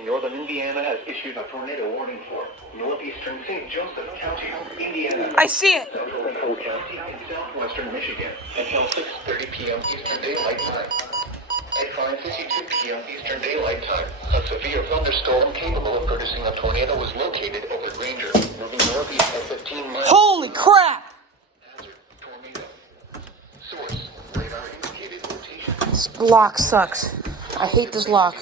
in northern Indiana has issued a tornado warning for northeastern St. Joesph County, Indiana. I see it. Central and County in southwestern Michigan until 6:30 p.m. Eastern Daylight Time. At 5:52 p.m. Eastern Daylight Time, a severe thunderstorm capable of producing a tornado was located over Granger, moving northeast at 15 miles. Holy crap! Hazard, tornado. Source, radar indicated rotation. This lock sucks. I hate this lock.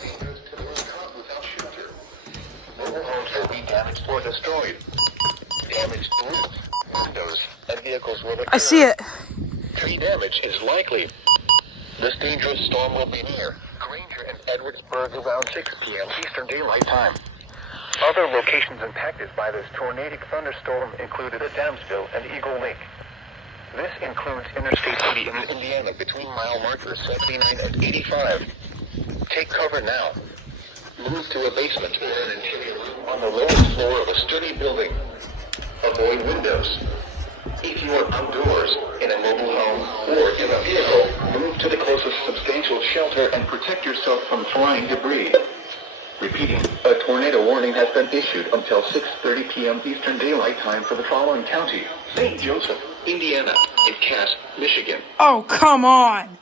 Mobile homes will be damaged or destroyed. Damaged roofs, windows, and vehicles will occur. I see it. Tree damage is likely. This dangerous storm will be near Granger and Edwardsburg around 6 p.m. Eastern Daylight Time. Other locations impacted by this tornadic thunderstorm included Adamsville and Eagle Lake. This includes Interstate 80 in Indiana between mile markers 79 and 85. Take cover now. Move to a basement or an interior room on the lowest floor of a sturdy building. Avoid windows. If you are outdoors, in a mobile home, or in a vehicle, move to the closest substantial shelter and protect yourself from flying debris. Repeating, a tornado warning has been issued until 6:30 p.m. Eastern Daylight Time for the following county: St. Joseph, Indiana, and Cass, Michigan. Oh, come on.